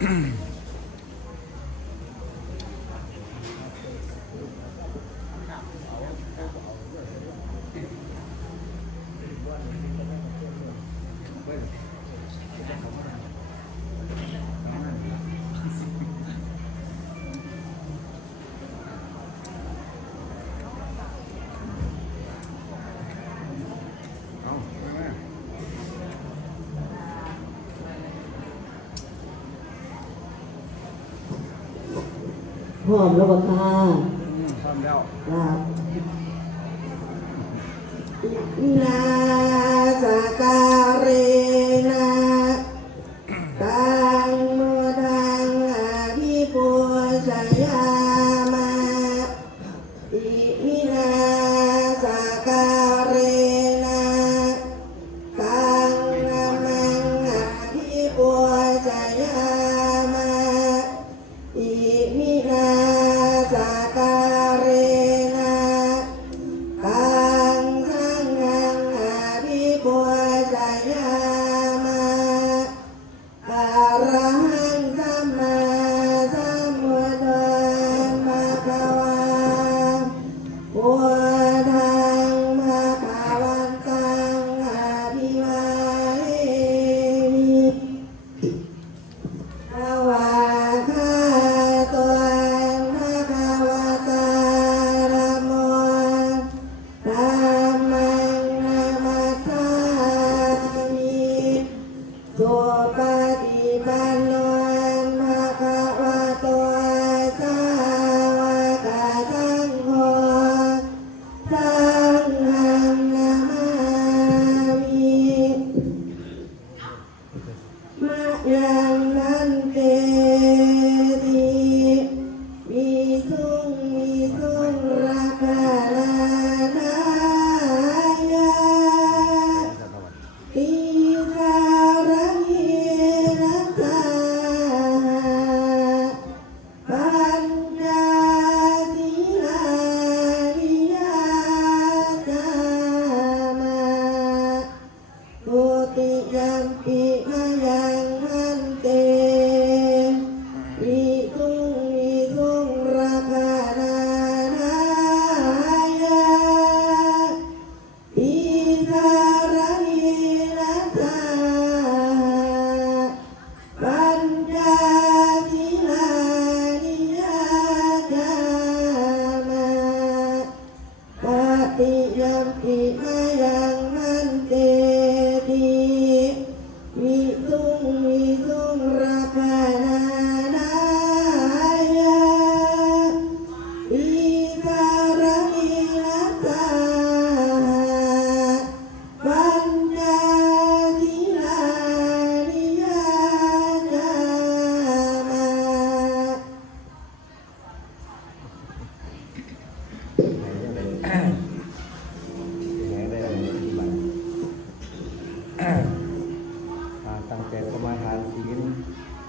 嗯 พร้อมแล้วบ่ค่พร้อมแล้วลานาสการีนาตังโมทังอาภิปุชยา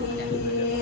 You.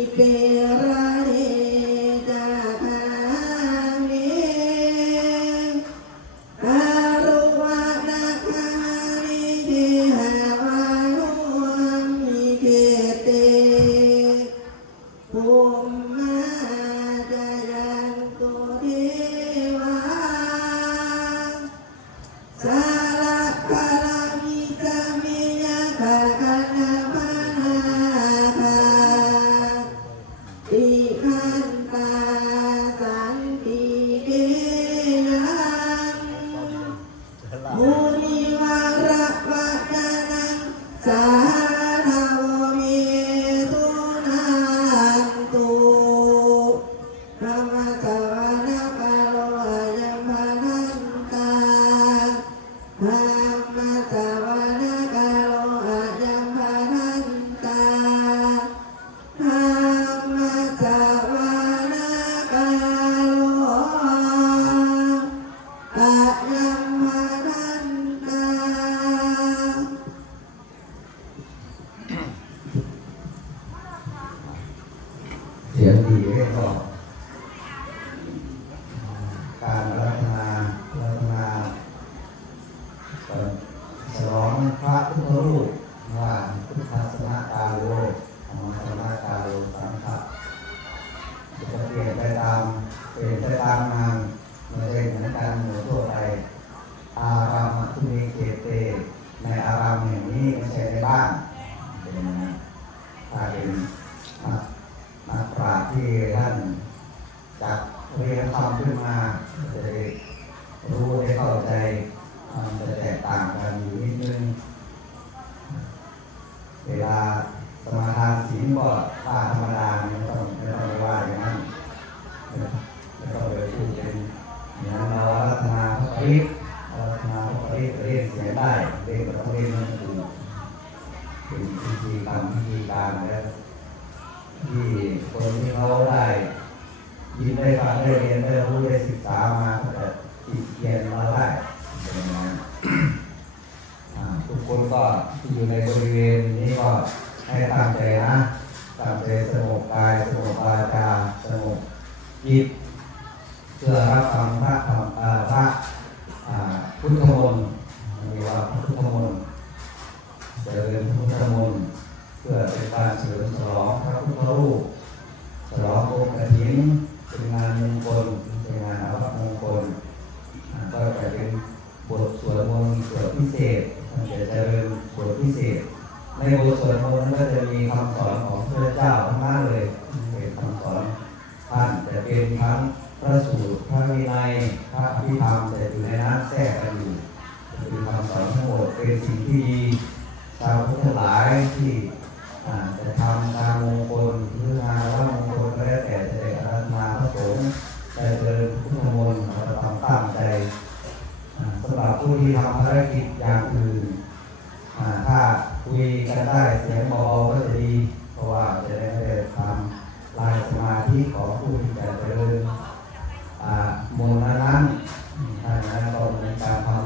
liberaré. คุยกับคำขึ้นมาจะได้รู้ได้เข้าใจมันจะแตกต่างกันอยู่นิดนึง เวลาสมาทานศีลดป้าธรรมดาไม่ต้องไม่ต้องว่าอย่างนั้นไม่ต้องไปพูดเป็นอย่างนั้นเรารัตนาพระฤทธิ์รัตนาพระฤทธิ์เรียนเสียได้เรียนกับเรียนมันถูกเป็นพิธีกรรมพิธีการแล้วที่คนที่เขาได้ ยินได้ฟังได้เรียนได้รู้ได้ศึกษามาตั้งแต่ติดเรียนมาได้ทุกคนก็ที่อยู่ในบริเวณนี้ก็ให้ตั้งใจนะตั้งใจสงบกายสงบวาจาสงบจิตเพื่อรับฟังพระธ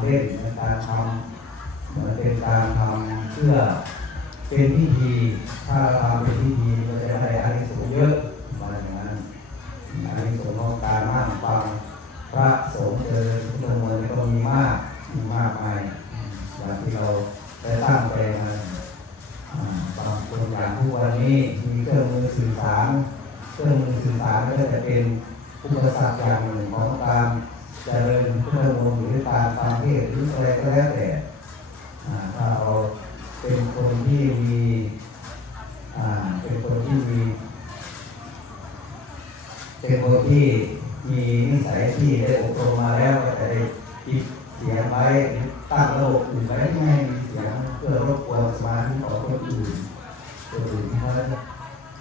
เช่นการทำเป็นการทำเชื่อเป็นพิธีถ้าเราทำเป็นพิธีเราจะได้อานิสงส์เยอะมาอย่างนั้นอานิสงส์ของการนั่งฟังพระสงฆ์เจอพุทธมนต์ก็มีมากมีมากมายอย่างที่เราได้ตั้งใจมาบางตัวอย่างทุกวันนี้มีเครื่องมือสื่อสารเครื่องมือสื่อสารก็จะเป็นอุปสรรคอย่างหนึ่งของการเจริญเครื่องมือ การฟังเทศหรืออะไรก็แล้วแต่ถ้าเราเป็นคนที่มีเป็นคนที่มี เป็นคนที่มีนิสัยที่ได้อบรมมาแล้วก็จะได้คิดเสียงไว้ตั้งโลกอื่นไว้ไม่มีเสียงเพื่อรบกวนสมาธิของคนอื่นคนอื่นที่เขา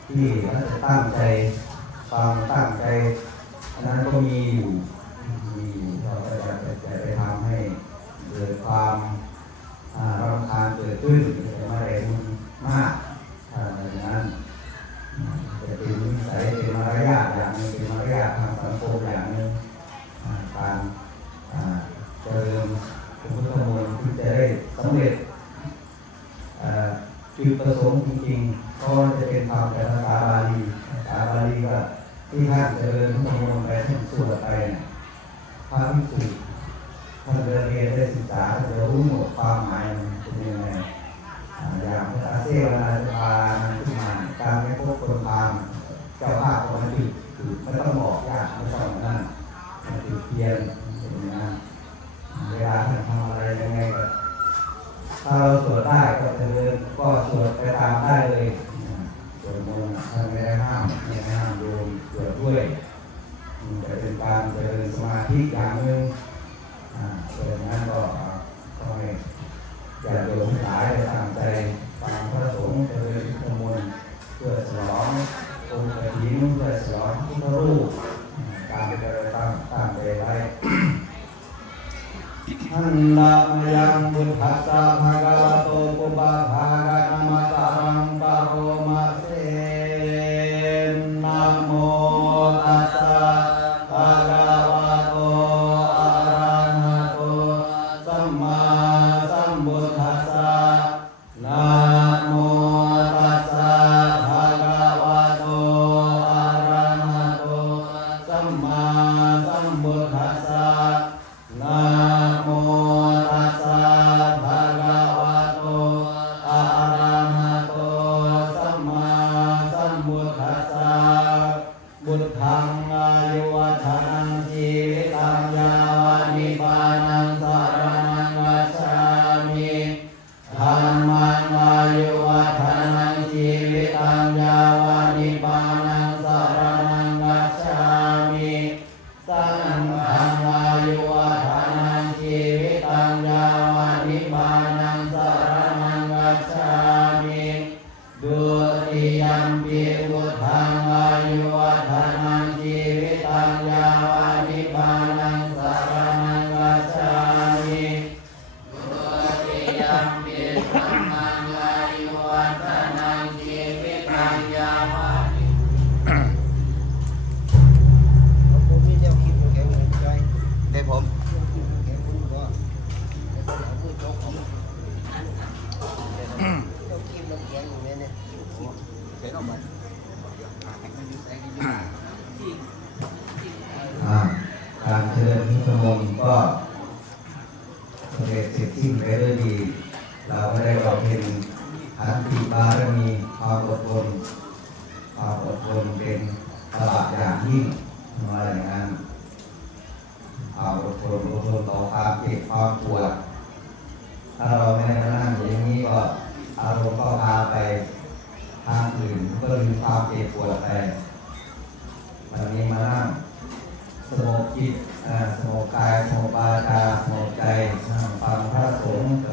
ที่เขาจะตั้งใจฟังตั้งใจนั้นก็มีอยู่ จะไปทำให้เกิดความรำคาญเกิดขึ้นจะมาแรงมาก เราสวดได้ก็เจริญก็สวดไปตามได้เลยสวดมนต์ท่านไม่ได้ห้ามไม่ได้ห้ามโยมสวดด้วยจะเป็นการเจริญสมาธิอย่างหนึ่งเพราะฉนั้นก็ทำให้อย่าโยมหายตามใจ Yeah.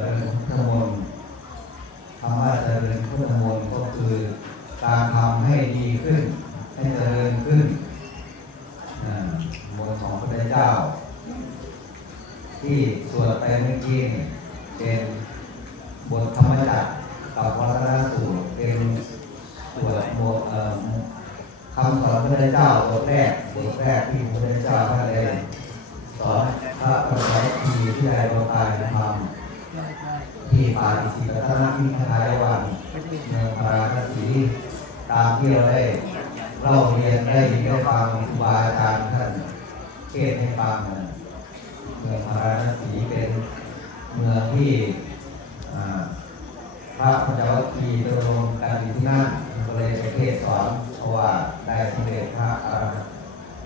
ระอรหันต์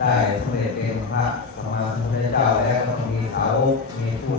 ได้สมเด็จเป็นพระสมมาสัมพุทธเจ้าแล้วก็มีสาวกมีผู้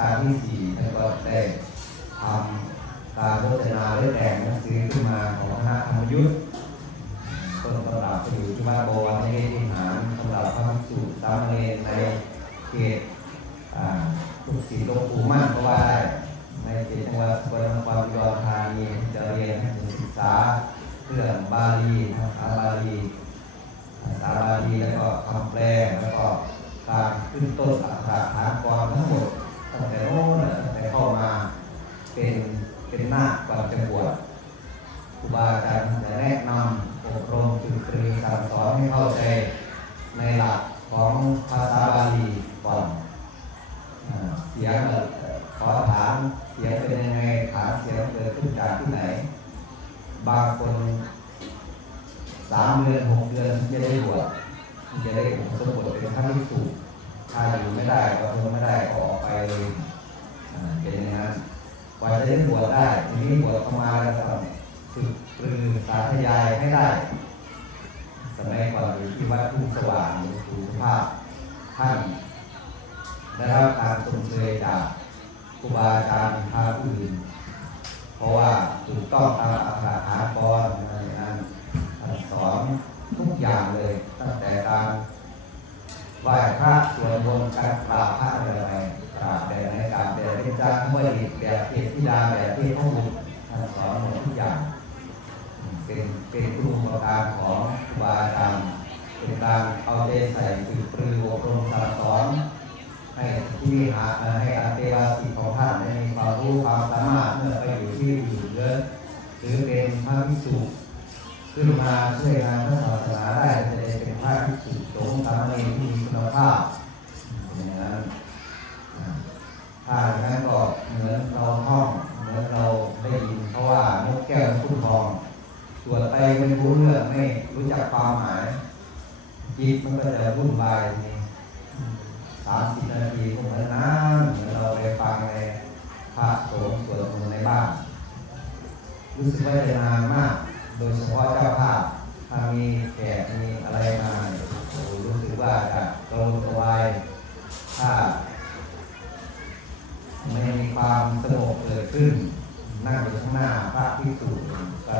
มัยรัชกาลที่สี่ท่านก็ได้ทำการโฆษณาหรือแต่งหนังสือขึ้นมาของพระธรรมยุทธ์ต้นตำรับอยู่ที่วัดบวรในวิหารสำหรับพระภิกษุสามเณรในเขตทุกศรีลงปู่มั่นก็ว่าได้ในเขตจังหวัดสกลนครอุดรธานีจะเรียนให้ศึกษาเรื่องบาลีภาษาบาลีภาษาบาลีแล้วก็คำแปลแล้วก็การขึ้นต้นอักขระฐานกรทั้งหมด ตั้งแต่โน้นแต่เข้ามาเป็นเป็นหน้าคก่อนจะบวชครูบาอาจารย์จะแนะนำอบรมจุดตรีสั่งสอนให้เข้าใจในหลักของภาษาบาลีก่อนเสียงเอ่อขอถามเสียงเป็นยังไงฐานเสียงเกิดขึ้นจากที่ไหน บางคนสามเดือนหกเดือนจะได้บวชจะได้อุปสมบทเป็นพระภิกษุ ถ้าอยู่ไม่ได้ก็ทนไม่ได้ก็ออกไปเลยอ่าเป็นอย่างนั้นกว่าจะได้บวชได้ทีนี้บวชเข้ามาแล้วก็ต้องฝึกปรือสาธยายให้ได้ สมัยก่อนอยู่ที่วัดทุ่งสว่างหลวงปู่สุภาพท่านได้รับการชมเชยจากครูบาอาจารย์พาผู้อื่นเพราะว่าถูกต้องตามอักขระหากรอะไรอย่างนั้นท่านสอนทุกอย่างเลยตั้งแต่การ ไหว้พระสวดมนต์การกราบพระอะไรอะไรกราบแบบไหนกราบแบบเป็นจารเมื่อดีแบบเทพธิดาแบบที่พระบุตรท่านสอนหมดทุกอย่าง เป็นเป็นครูประการของครูบาอาจารย์เป็นการเอาใจใส่ฝึกปรืออบรมสั่งสอน ให้ที่หาให้อาเทวาสิของท่านได้มีความรู้ความสามารถเมื่อไปอยู่ที่อยู่เยอะหรือเป็นพระภิกษุ ขึ้นมาช่วยงานพระศาสนาได้จะได้เป็นพระภิกษุสงฆ์สามเณรที่มีคุณภาพอย่างนั้นถ้าอย่างนั้นก็เหมือนเราท่องเหมือนเราได้ยินเพราะว่านกแก้วคุ้ทองสวดไปไม่รู้เรื่องไม่รู้จักความหมายจิตมันก็จะวุ่นวายทีนี้สามสิบนาทีก็เหมือนน้ำเหมือนเราไปฟังในพระสงฆ์สวดมนต์ในบ้านรู้สึกว่าจะนานมาก โดยเฉพาะเจ้าภาพถ้ามีแขกมีอะไรมาเนี่ยโอ้รู้สึกว่าจะกระวนกระวายถ้าไม่มีความสงบเกิดขึ้นนั่งอยู่ข้างหน้าพระพิสุก็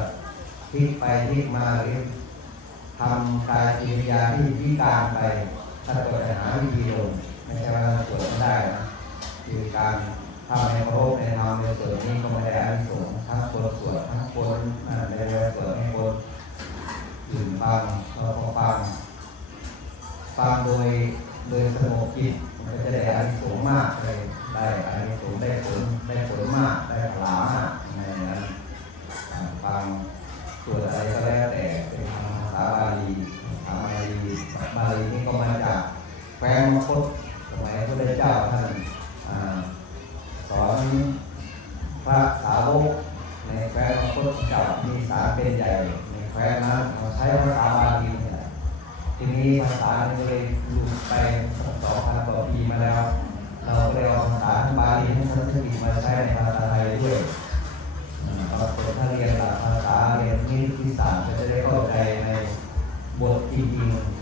พลิกไปพลิกมาหรือทำกายกิริยาที่พิการไปถ้าตัวจะหาวิธีลงไม่ใช่ว่าเรวดไม่ได้นะคือการ ทำในเคารพในธรรมในส่วนนี้ก็ไม่ได้อานิสงส์ทั้งคนสวดทั้งคนอ่าในเวลาสวดให้คนอื่นฟังเราก็ฟังฟังโดยโดยสงบจิตมันจะได้อานิสงส์มากเลยได้อานิสงส์ได้ผลได้ผลมากได้ผลามากในนั้นอ่าฟังสวดอะไรก็แล้วแต่เป็นภาษาบาลีภาษาบาลีบาลีนี่ก็มาจากแคว้นมคตสมัยพระพุทธเจ้าท่าน สอนพระสาวกในแคว้นมคตเจ้ามีสารเป็นใหญ่ในแคว้นนั้นเราใช้ภาษาบาลีนี่แหละทีนี้ภาษาเลยหลุดไปสองพันกว่าปีมาแล้ว เราก็เลยเอาภาษาบาลีทั้งสันสกฤตมาใช้ในภาษาไทยด้วยปรากฏถ้าเรียนหลักภาษาเรียนนิติศาสตร์จะได้เข้าใจในบทจริงๆ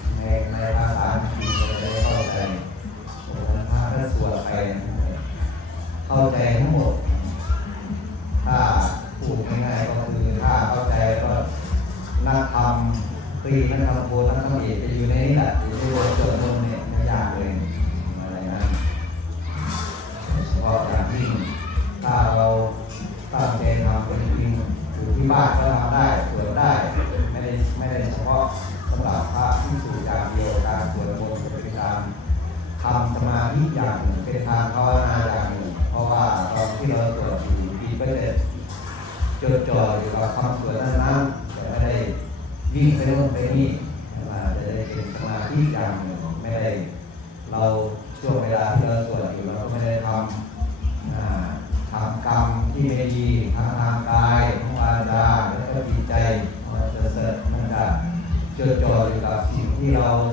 You?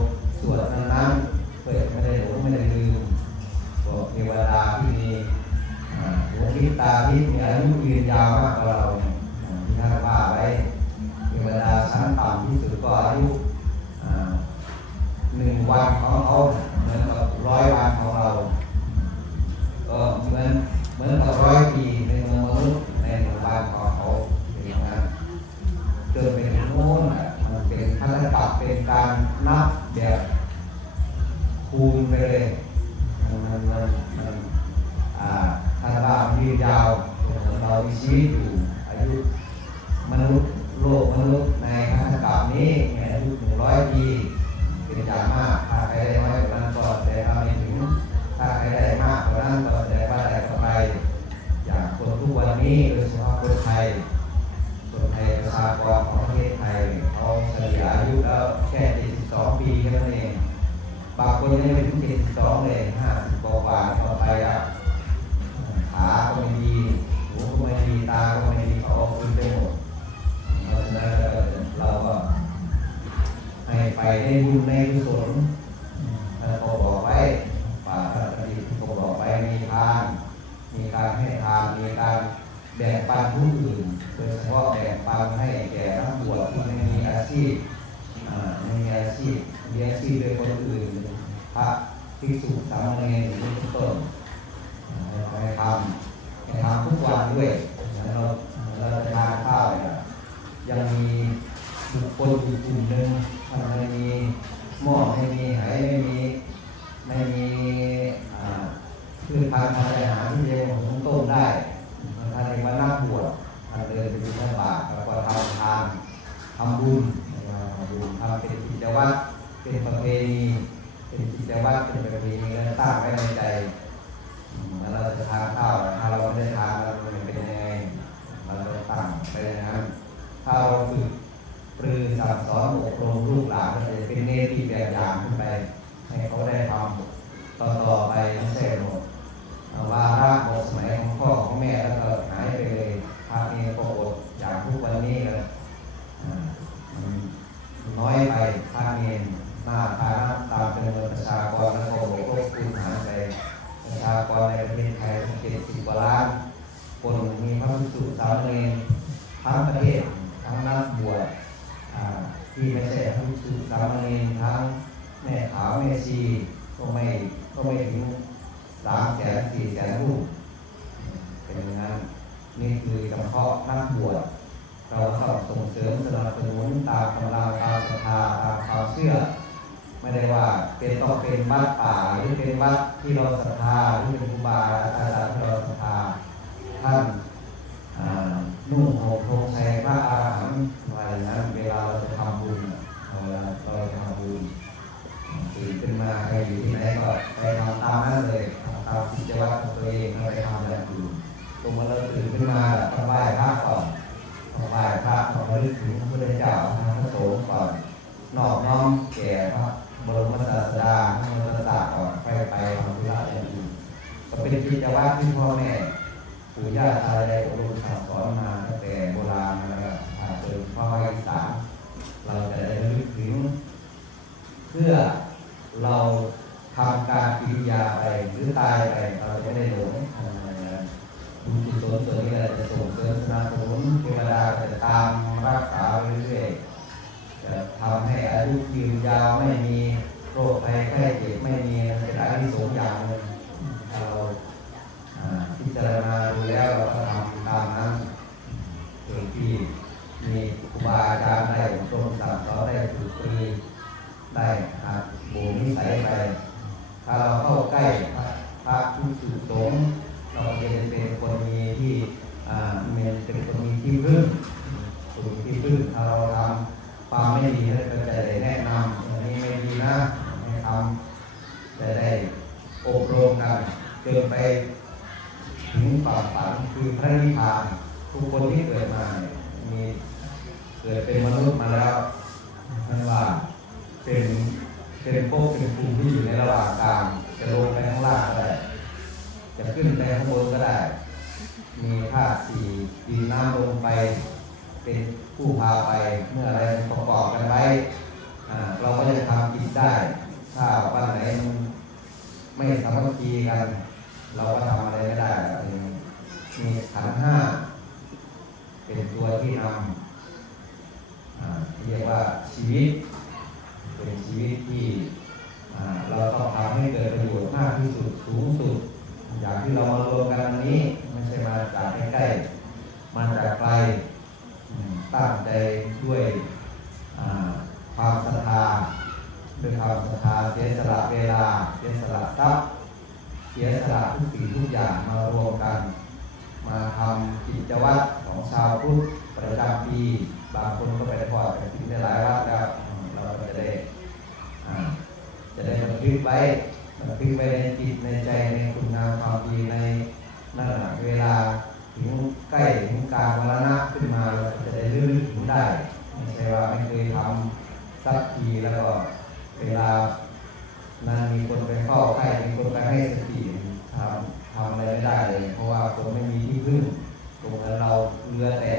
ด้วยเราเราจะทานข้าวเนี่ยยังมีบุคคลกลุ่มหนึ่ง ษุสามเณรทั้งประเทศ ระลึกถึงพระพุทธเจ้าพระโสงก่อนนอบน้อมแก่พระบรมศาสดาพระบรมศาสดาก่อนไปไปทำธุระอย่างอื่นก็เป็นกิจวัตรที่พ่อแม่ปู่ย่าตายายอบรมสั่งสอนมาตั้งแต่โบราณนะครับจนพ่อแม่สามเราจะได้ลึกถึง เพื่อเราทำการปิริยาไปหรือตายไปเราจะได้หลง กุศลก็จะส่งเสริมสนับสนุนเทวดาจะตามรักษาเรื่อยๆจะทำให้อายุยืนยาวไม่มีโรคภัยไข้เจ็บไม่มีเป็นอานิสงอย่างหนึ่เราพิจารณาดูแล้วเราทำตามนั้นสิ่งที่มีครูบาอาจารย์ได้อบรมสั่งสอนได้ถึกปีได้หักบ่มนิสัยไปถ้าเราเข้าใกล้พระผู้สุสงเราเป็นเป็นคนมี ที่เมนเป็นคนมีที่พึ่ง ชีวิตที่เราต้องทำให้เกิดประโยชน์มากที่สุดสูงสุด อย่างที่เรามารวมกันวันนี้ไม่ใช่มาจากใกล้ juga kayak